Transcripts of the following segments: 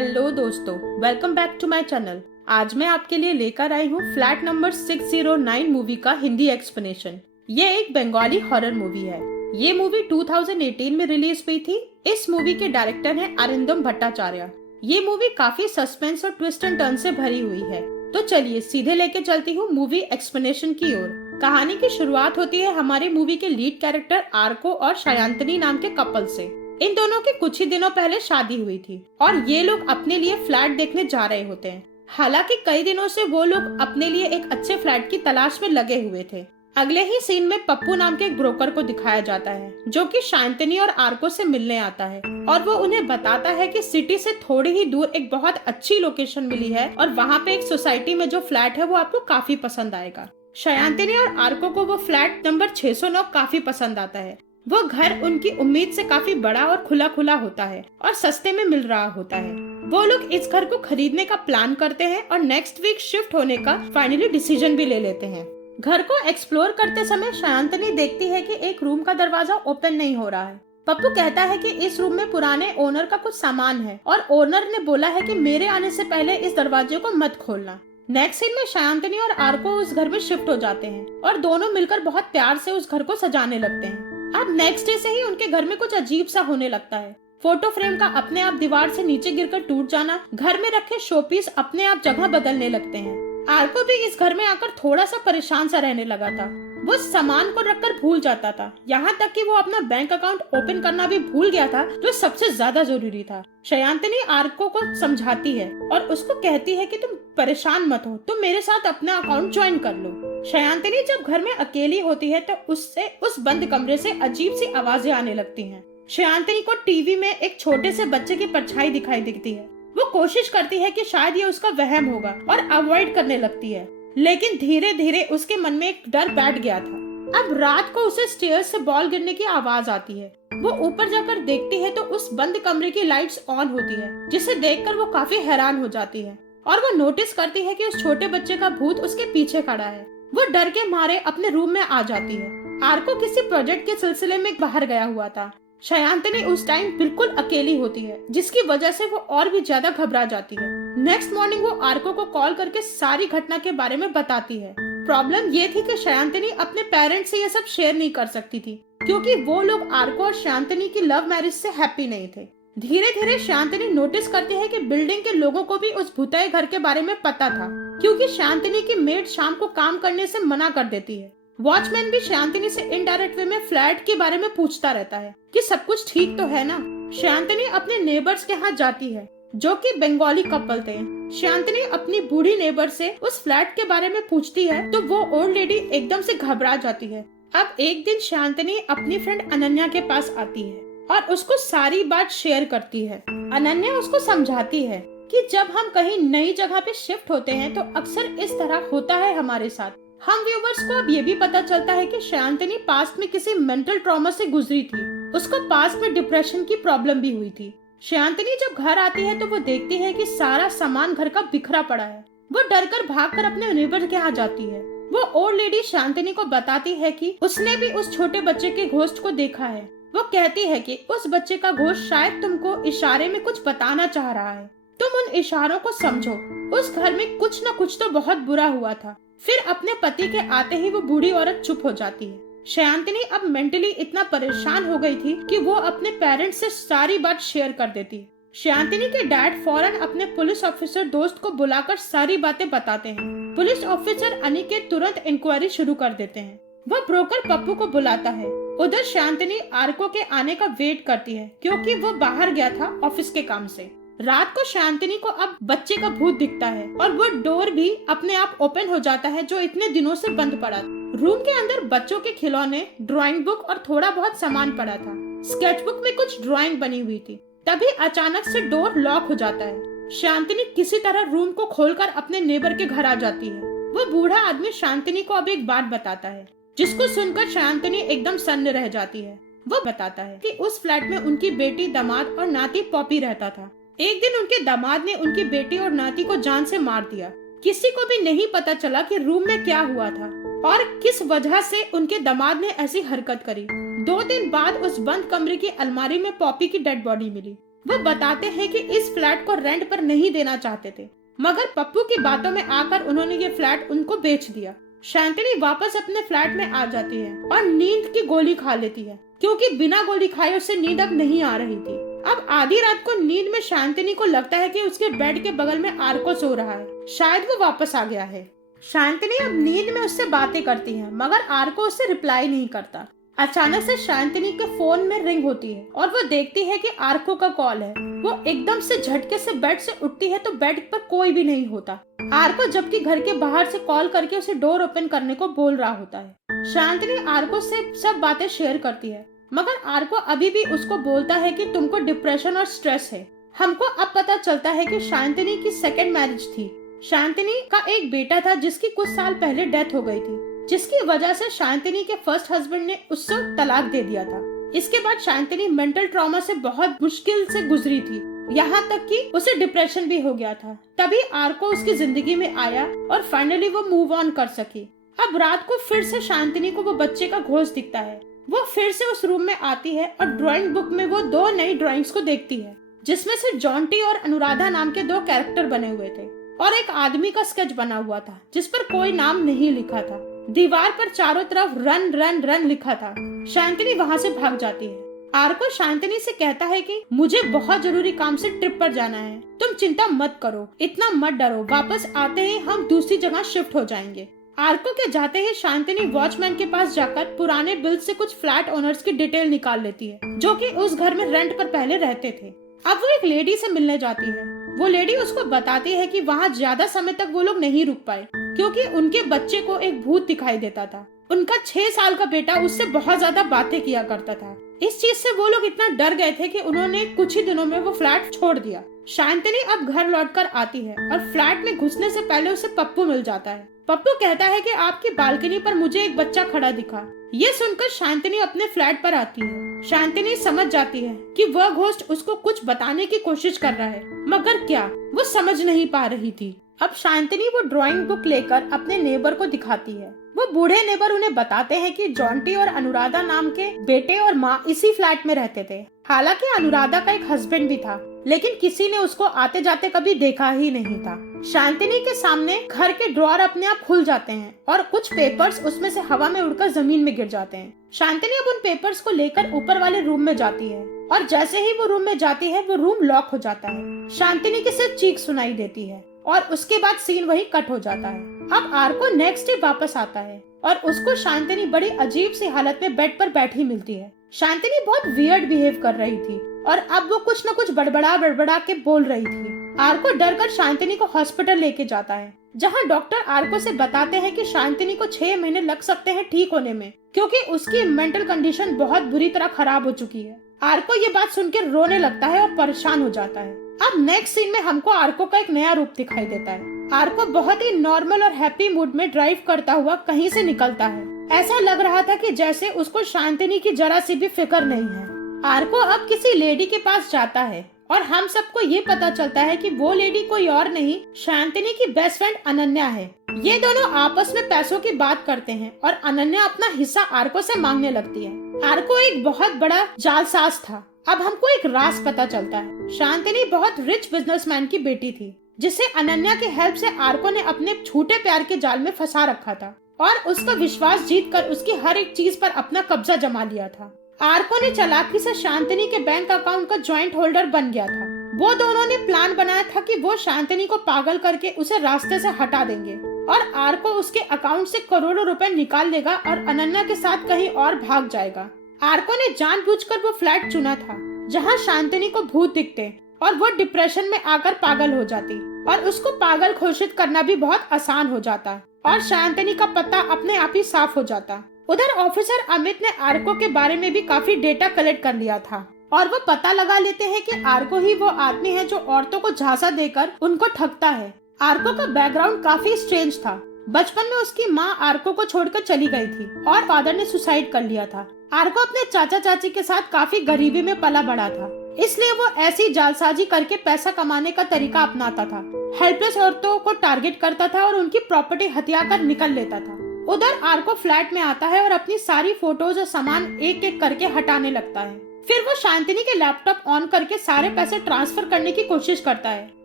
Hello दोस्तों, welcome back to my channel. आज मैं आपके लिए लेकर आई हूँ फ्लैट नंबर 609 मूवी का हिंदी एक्सप्लेनेशन। ये एक बंगाली हॉरर मूवी है। ये मूवी 2018 में रिलीज हुई थी। इस मूवी के डायरेक्टर हैं अरिंदम भट्टाचार्य। ये मूवी काफी सस्पेंस और ट्विस्ट एंड टर्न से भरी हुई है। तो चलिए सीधे लेके चलती हूँ मूवी एक्सप्लेनेशन की ओर। कहानी की शुरुआत होती है हमारे मूवी के लीड कैरेक्टर आर्को और शयांतनी नाम के कपल से। इन दोनों की कुछ ही दिनों पहले शादी हुई थी और ये लोग अपने लिए फ्लैट देखने जा रहे होते हैं। हालांकि कई दिनों से वो लोग अपने लिए एक अच्छे फ्लैट की तलाश में लगे हुए थे। अगले ही सीन में पप्पू नाम के एक ब्रोकर को दिखाया जाता है जो कि शांतनी और आर्को से मिलने आता है और वो उन्हें बताता है कि सिटी से थोड़ी ही दूर एक बहुत अच्छी लोकेशन मिली है और वहाँ पे एक सोसाइटी में जो फ्लैट है वो आपको काफी पसंद आएगा। शयांतनी और आर्को को वो फ्लैट नंबर 609 काफी पसंद आता है। वो घर उनकी उम्मीद से काफी बड़ा और खुला खुला होता है और सस्ते में मिल रहा होता है। वो लोग इस घर को खरीदने का प्लान करते हैं और नेक्स्ट वीक शिफ्ट होने का फाइनली डिसीजन भी ले लेते हैं। घर को एक्सप्लोर करते समय शयांतनी देखती है कि एक रूम का दरवाजा ओपन नहीं हो रहा है। पप्पू कहता है कि इस रूम में पुराने ओनर का कुछ सामान है और ओनर ने बोला है कि मेरे आने से पहले इस दरवाजे को मत खोलना। नेक्स्ट सीन में शयांतनी और आर्को उस घर में शिफ्ट हो जाते हैं और दोनों मिलकर बहुत प्यार से उस घर को सजाने लगते हैं। अब नेक्स्ट डे से ही उनके घर में कुछ अजीब सा होने लगता है। फोटो फ्रेम का अपने आप दीवार से नीचे गिरकर टूट जाना, घर में रखे शोपीस अपने आप जगह बदलने लगते हैं। आर्को भी इस घर में आकर थोड़ा सा परेशान सा रहने लगा था। वो सामान को रखकर भूल जाता था, यहाँ तक कि वो अपना बैंक अकाउंट ओपन करना भी भूल गया था जो सबसे ज्यादा जरूरी था। शयांतनी आर्को को समझाती है और उसको कहती है कि तुम परेशान मत हो, तुम मेरे साथ अपना अकाउंट ज्वाइन कर लो। शयांतनी जब घर में अकेली होती है तो उससे उस बंद कमरे से अजीब सी आवाजें आने लगती हैं। शयांतनी को टीवी में एक छोटे से बच्चे की परछाई दिखाई दिखती है। वो कोशिश करती है कि शायद ये उसका वहम होगा और अवॉइड करने लगती है, लेकिन धीरे धीरे उसके मन में एक डर बैठ गया था। अब रात को उसे स्टेयर्स से बॉल गिरने की आवाज आती है। वो ऊपर जाकर देखती है तो उस बंद कमरे की लाइट्स ऑन होती है, जिसे देखकर वो काफी हैरान हो जाती है और वो नोटिस करती है कि उस छोटे बच्चे का भूत उसके पीछे खड़ा है। वो डर के मारे अपने रूम में आ जाती है। आर्को किसी प्रोजेक्ट के सिलसिले में बाहर गया हुआ था। शयांतनी उस टाइम बिल्कुल अकेली होती है, जिसकी वजह से वो और भी ज्यादा घबरा जाती है। नेक्स्ट मॉर्निंग वो आर्को को कॉल करके सारी घटना के बारे में बताती है। प्रॉब्लम ये थी कि शयांतनी अपने पेरेंट्स से ये सब शेयर नहीं कर सकती थी, क्योंकि वो लोग आर्को और शयांतनी की लव मैरिज से हैप्पी नहीं थे। धीरे धीरे शयांतनी नोटिस करती है कि बिल्डिंग के लोगों को भी उस भूताई घर के बारे में पता था, क्योंकि शयांतनी की मेड शाम को काम करने से मना कर देती है। वॉचमैन भी शयांतनी से इनडायरेक्ट वे में फ्लैट के बारे में पूछता रहता है कि सब कुछ ठीक तो है ना। शयांतनी अपने नेबर्स के यहाँ जाती है जो कि बंगाली कपल थे। शयांतनी अपनी बूढ़ी नेबर से उस फ्लैट के बारे में पूछती है तो वो ओल्ड लेडी एकदम से घबरा जाती है। अब एक दिन शयांतनी अपनी फ्रेंड अनन्या के पास आती है और उसको सारी बात शेयर करती है। अनन्या उसको समझाती है कि जब हम कहीं नई जगह पे शिफ्ट होते हैं तो अक्सर इस तरह होता है हमारे साथ। हम व्यूवर्स को अब ये भी पता चलता है कि शयांतनी पास्ट में किसी मेंटल ट्रॉमा से गुजरी थी। उसको पास्ट में डिप्रेशन की प्रॉब्लम भी हुई थी। शयांतनी जब घर आती है तो वो देखती है कि सारा सामान घर का बिखरा पड़ा है। वो डरकर भागकर अपने नेबर के यहाँ जाती है। वो ओल्ड लेडी शयांतनी को बताती है कि उसने भी उस छोटे बच्चे के घोस्ट को देखा है। वो कहती है कि उस बच्चे का घोस्ट शायद तुमको इशारे में कुछ बताना चाह रहा है, तुम उन इशारों को समझो। उस घर में कुछ न कुछ तो बहुत बुरा हुआ था। फिर अपने पति के आते ही वो बूढ़ी औरत चुप हो जाती है। शयांतनी अब मेंटली इतना परेशान हो गई थी कि वो अपने पेरेंट्स से सारी बात शेयर कर देती। शयांतनी के डैड फौरन अपने पुलिस ऑफिसर दोस्त को बुलाकर सारी बातें बताते हैं। पुलिस ऑफिसर अनिकेत तुरंत इंक्वायरी शुरू कर देते हैं। वह ब्रोकर पप्पू को बुलाता है। उधर शयांतनी आर्को के आने का वेट करती है, क्योंकि वो बाहर गया था ऑफिस के काम से। रात को शयांतनी को अब बच्चे का भूत दिखता है और वो डोर भी अपने आप ओपन हो जाता है जो इतने दिनों से बंद पड़ा था। रूम के अंदर बच्चों के खिलौने, ड्राइंग बुक और थोड़ा बहुत सामान पड़ा था। स्केच बुक में कुछ ड्राइंग बनी हुई थी। तभी अचानक से डोर लॉक हो जाता है। शयांतनी किसी तरह रूम को खोलकर अपने नेबर के घर आ जाती है। वो बूढ़ा आदमी शयांतनी को अब एक बात बताता है, जिसको सुनकर शयांतनी एकदम सन्न रह जाती है। वो बताता है कि उस फ्लैट में उनकी बेटी, दामाद और नाती पॉपी रहता था। एक दिन उनके दामाद ने उनकी बेटी और नाती को जान से मार दिया। किसी को भी नहीं पता चला कि रूम में क्या हुआ था और किस वजह से उनके दामाद ने ऐसी हरकत करी। 2 दिन बाद उस बंद कमरे की अलमारी में पॉपी की डेड बॉडी मिली। वो बताते हैं कि इस फ्लैट को रेंट पर नहीं देना चाहते थे, मगर पप्पू की बातों में आकर उन्होंने ये फ्लैट उनको बेच दिया। शांतिनी वापस अपने फ्लैट में आ जाती है और नींद की गोली खा लेती है, क्योंकि बिना गोली खाए उसे नींद अब नहीं आ रही थी। अब आधी रात को नींद में शांतिनी को लगता है कि उसके बेड के बगल में आर्को सो रहा है, शायद वो वापस आ गया है। शांतिनी अब नींद में उससे बातें करती है, मगर आर्को उससे रिप्लाई नहीं करता। अचानक से शांतिनी के फोन में रिंग होती है और वो देखती है कि आर्को का कॉल है। वो एकदम से झटके से बेड से उठती है तो बेड पर कोई भी नहीं होता। आर्को जबकि घर के बाहर से कॉल करके उसे डोर ओपन करने को बोल रहा होता है। शांतिनी आर्को से सब बातें शेयर करती है, मगर आर्को अभी भी उसको बोलता है कि तुमको डिप्रेशन और स्ट्रेस है। हमको अब पता चलता है कि शांतिनी की सेकेंड मैरिज थी। शांतिनी का एक बेटा था जिसकी कुछ साल पहले डेथ हो गई थी, जिसकी वजह से शांतिनी के फर्स्ट हस्बैंड ने उससे तलाक दे दिया था। इसके बाद शांतिनी मेंटल ट्रॉमा से बहुत मुश्किल से गुजरी थी, यहाँ तक कि उसे डिप्रेशन भी हो गया था। तभी आर्को उसकी जिंदगी में आया और फाइनली वो मूव ऑन कर सकी। अब रात को फिर से शांतिनी को वो बच्चे का घोष दिखता है। वो फिर से उस रूम में आती है और ड्राइंग बुक में वो 2 नई ड्राइंग्स को देखती है, जिसमें से जॉन्टी और अनुराधा नाम के 2 कैरेक्टर बने हुए थे और एक आदमी का स्केच बना हुआ था जिस पर कोई नाम नहीं लिखा था। दीवार पर चारों तरफ रन रन रन लिखा था। शांतिनी वहाँ से भाग जाती है। आर्को शांतिनी से कहता है कि मुझे बहुत जरूरी काम से ट्रिप पर जाना है, तुम चिंता मत करो, इतना मत डरो, वापस आते ही हम दूसरी जगह शिफ्ट हो जाएंगे। आर्को के जाते ही शांतिनी वॉचमैन के पास जाकर पुराने बिल से कुछ फ्लैट ओनर्स की डिटेल निकाल लेती है, जो कि उस घर में रेंट पर पहले रहते थे। अब वो एक लेडी से मिलने जाती है। वो लेडी उसको बताती है कि वहाँ ज्यादा समय तक वो लोग नहीं रुक पाए, क्योंकि उनके बच्चे को एक भूत दिखाई देता था। उनका 6 साल का बेटा उससे बहुत ज्यादा बातें किया करता था। इस चीज से वो लोग इतना डर गए थे कि उन्होंने कुछ ही दिनों में वो फ्लैट छोड़ दिया। शांतिनी अब घर लौटकर आती है और फ्लैट में घुसने से पहले उसे पप्पू मिल जाता है। पप्पू कहता है कि आपकी बालकनी पर मुझे एक बच्चा खड़ा दिखा। ये सुनकर शांतिनी अपने फ्लैट पर आती है। शांतिनी समझ जाती है कि वह घोस्ट उसको कुछ बताने की कोशिश कर रहा है, मगर क्या, वो समझ नहीं पा रही थी। अब शांतिनी वो ड्राइंग बुक लेकर अपने नेबर को दिखाती है। वो बूढ़े नेबर उन्हें बताते हैं कि जॉन्टी और अनुराधा नाम के बेटे और माँ इसी फ्लैट में रहते थे। हालांकि अनुराधा का एक हस्बैंड भी था, लेकिन किसी ने उसको आते जाते कभी देखा ही नहीं था। शांतिनी के सामने घर के ड्रॉअर अपने आप खुल जाते हैं और कुछ पेपर्स उसमें से हवा में उड़कर जमीन में गिर जाते हैं। शांतिनी अब उन पेपर्स को लेकर ऊपर वाले रूम में जाती है और जैसे ही वो रूम में जाती है वो रूम लॉक हो जाता है। शांतिनी की सिर्फ चीख सुनाई देती है और उसके बाद सीन वही कट हो जाता है। अब आर्को नेक्स्ट डे वापस आता है और उसको शांतिनी बड़ी अजीब सी हालत में बेड पर बैठी मिलती है। शांतिनी बहुत वियर्ड बिहेव कर रही थी और अब वो कुछ न कुछ बड़बड़ा के बोल रही थी। आर्को डर कर शांतिनी को हॉस्पिटल लेके जाता है, जहाँ डॉक्टर आर्को से बताते हैं कि शांतिनी को 6 महीने लग सकते हैं ठीक होने में, क्योंकि उसकी मेंटल कंडीशन बहुत बुरी तरह खराब हो चुकी है। आर्को ये बात सुनकर रोने लगता है और परेशान हो जाता है। अब नेक्स्ट सीन में हमको आर्को का एक नया रूप दिखाई देता है। आर्को बहुत ही नॉर्मल और हैप्पी मूड में ड्राइव करता हुआ कहीं से निकलता है। ऐसा लग रहा था कि जैसे उसको शांतिनी की जरा सी भी फिक्र नहीं है। आर्को अब किसी लेडी के पास जाता है और हम सबको ये पता चलता है कि वो लेडी कोई और नहीं, शांतिनी की बेस्ट फ्रेंड अनन्या है। ये दोनों आपस में पैसों की बात करते हैं और अनन्या अपना हिस्सा आर्को से मांगने लगती है। आर्को एक बहुत बड़ा जालसाज था। अब हमको एक राज पता चलता है। शांतिनी बहुत रिच बिजनेसमैन की बेटी थी, जिसे अनन्या की हेल्प से आर्को ने अपने झूठे प्यार के जाल में फंसा रखा था और उसका विश्वास जीतकर उसकी हर एक चीज पर अपना कब्जा जमा लिया था। आर्को ने चालाकी से शांतिनी के बैंक अकाउंट का जॉइंट होल्डर बन गया था। वो दोनों ने प्लान बनाया था कि वो शांतिनी को पागल करके उसे रास्ते से हटा देंगे और आर्को उसके अकाउंट से करोड़ों रुपए निकाल लेगा और अनन्या के साथ कहीं और भाग जाएगा। आर्को ने जानबूझकर वो फ्लैट चुना था जहाँ शांतिनी को भूत दिखते और वो डिप्रेशन में आकर पागल हो जाती और उसको पागल घोषित करना भी बहुत आसान हो जाता और शांतिनी का पता अपने आप ही साफ हो जाता। उधर ऑफिसर अमित ने आर्को के बारे में भी काफी डेटा कलेक्ट कर लिया था और वो पता लगा लेते हैं कि आर्को ही वो आदमी है जो औरतों को झांसा देकर उनको ठगता है। आर्को का बैकग्राउंड काफी स्ट्रेंज था। बचपन में उसकी माँ आर्को को छोड़कर चली गई थी और फादर ने सुसाइड कर लिया था। आर्को अपने चाचा चाची के साथ काफी गरीबी में पला बड़ा था, इसलिए वो ऐसी जालसाजी करके पैसा कमाने का तरीका अपनाता था। हेल्पलेस औरतों को टारगेट करता था और उनकी प्रॉपर्टी हथिया कर निकल लेता था। उधर आर्को फ्लैट में आता है और अपनी सारी फोटोज और सामान एक एक करके हटाने लगता है। फिर वो शांतिनी के लैपटॉप ऑन करके सारे पैसे ट्रांसफर करने की कोशिश करता है,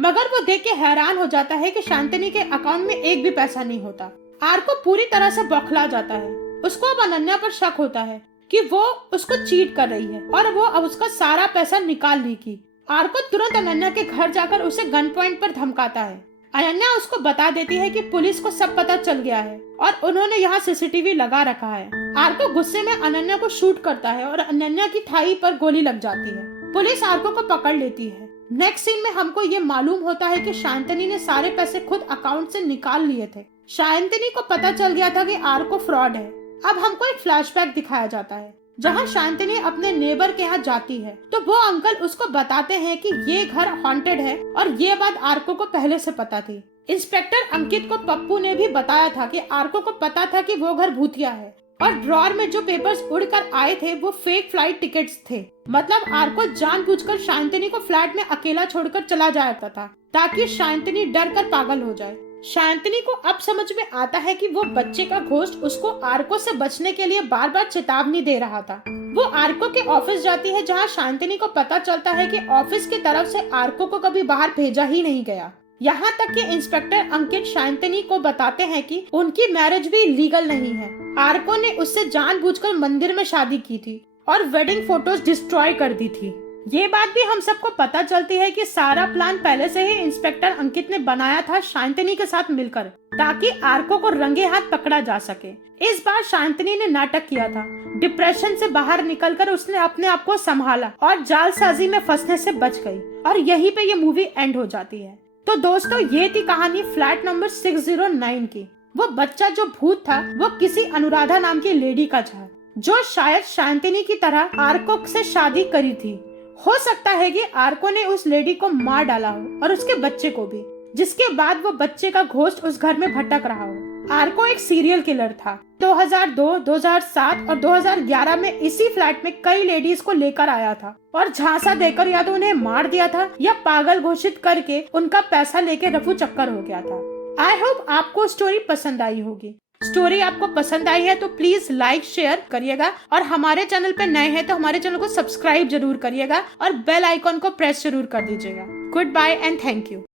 मगर वो देख के हैरान हो जाता है कि शांतिनी के अकाउंट में एक भी पैसा नहीं होता। आर्को पूरी तरह से बौखला जाता है। उसको अब अनन्या पर शक होता है कि वो उसको चीट कर रही है और वो अब उसका सारा पैसा निकाल लेगी। आर्को तुरंत अनन्या के घर जाकर उसे गन पॉइंट पर धमकाता है। अनन्या उसको बता देती है कि पुलिस को सब पता चल गया है और उन्होंने यहाँ सीसीटीवी लगा रखा है। आर्को गुस्से में अनन्या को शूट करता है और अनन्या की थाई पर गोली लग जाती है। पुलिस आर्को को पकड़ लेती है। नेक्स्ट सीन में हमको ये मालूम होता है कि शांतनी ने सारे पैसे खुद अकाउंट से निकाल लिए थे। शांतनी को पता चल गया था कि आर्को फ्रॉड है। अब हमको एक फ्लैशबैक दिखाया जाता है जहाँ शांतनी अपने नेबर के यहाँ जाती है तो वो अंकल उसको बताते हैं कि ये घर हॉन्टेड है और ये बात आर्को को पहले से पता थी। इंस्पेक्टर अंकित को पप्पू ने भी बताया था कि आर्को को पता था कि वो घर भूतिया है और ड्रॉर में जो पेपर्स उड़कर आए थे वो फेक फ्लाइट टिकट्स थे। मतलब आर्को जानबूझकर शांतनी को फ्लैट में अकेला छोड़कर चला जाता था ताकि शांतनी डर कर पागल हो जाए। शांतनी को अब समझ में आता है कि वो बच्चे का घोस्ट उसको आर्को से बचने के लिए बार बार चेतावनी दे रहा था। वो आर्को के ऑफिस जाती है जहाँ शांतनी को पता चलता है कि ऑफिस की तरफ से आर्को को कभी बाहर भेजा ही नहीं गया। यहाँ तक कि इंस्पेक्टर अंकित शांतनी को बताते हैं कि उनकी मैरिज भी लीगल नहीं है। आर्को ने उससे जानबूझकर मंदिर में शादी की थी और वेडिंग फोटोज डिस्ट्रॉय कर दी थी। ये बात भी हम सबको पता चलती है कि सारा प्लान पहले से ही इंस्पेक्टर अंकित ने बनाया था शांतनी के साथ मिलकर, ताकि आर्को को रंगे हाथ पकड़ा जा सके। इस बार शांतनी ने नाटक किया था। डिप्रेशन से बाहर निकलकर उसने अपने आप को संभाला और जालसाजी में फंसने से बच गई और यहीं पे ये मूवी एंड हो जाती है। तो दोस्तों, ये थी कहानी फ्लैट नंबर 609 की। वो बच्चा जो भूत था वो किसी अनुराधा नाम की लेडी का था जो शायद शांतनी की तरह आर्को से शादी करी थी। हो सकता है कि आर्को ने उस लेडी को मार डाला हो और उसके बच्चे को भी, जिसके बाद वो बच्चे का घोस्ट उस घर में भटक रहा हो। आर्को एक सीरियल किलर था। 2002, 2007 और 2011 में इसी फ्लैट में कई लेडीज को लेकर आया था और झांसा देकर या तो उन्हें मार दिया था या पागल घोषित करके उनका पैसा लेके रफू चक्कर हो गया था। आई होप आपको स्टोरी पसंद आई होगी। स्टोरी आपको पसंद आई है तो प्लीज लाइक शेयर करिएगा और हमारे चैनल पे नए हैं तो हमारे चैनल को सब्सक्राइब जरूर करिएगा और बेल आइकॉन को प्रेस जरूर कर दीजिएगा। Goodbye and thank you.